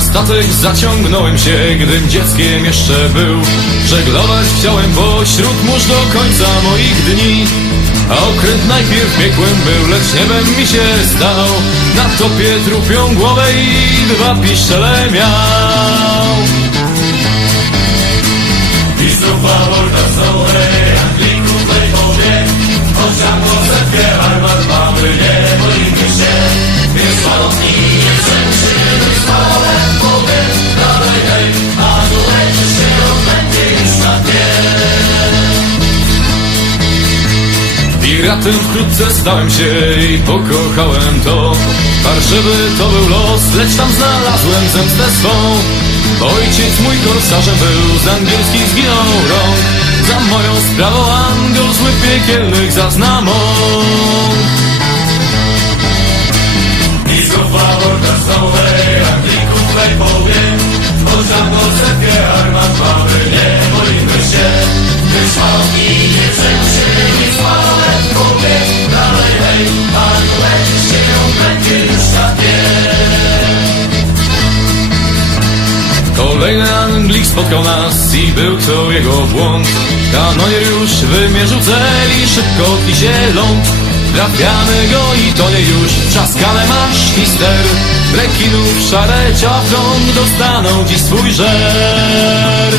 statek zaciągnąłem się, gdym dzieckiem jeszcze był. Żeglować chciałem pośród mórz do końca moich dni. A okręt najpierw piekłem był, lecz niebem mi się stał. Na topie trupią głowę i dwa piszczele miał. Piratem wkrótce stałem się i pokochałem to. Warszywy to był los, lecz tam znalazłem zemstę swą. Ojciec mój korsarzem był, z angielskich zginął. Rąk Za moją sprawą Angol zły piekielnych zazna mąk Pawor Kolejny Anglik spotkał nas i był to jego błąd. Kanonier już wymierzył cel i szybko tli ląd Trafiamy go i to nie już. Trzaskane masz mister Rekinów szare ciafrąg dostaną dziś swój żer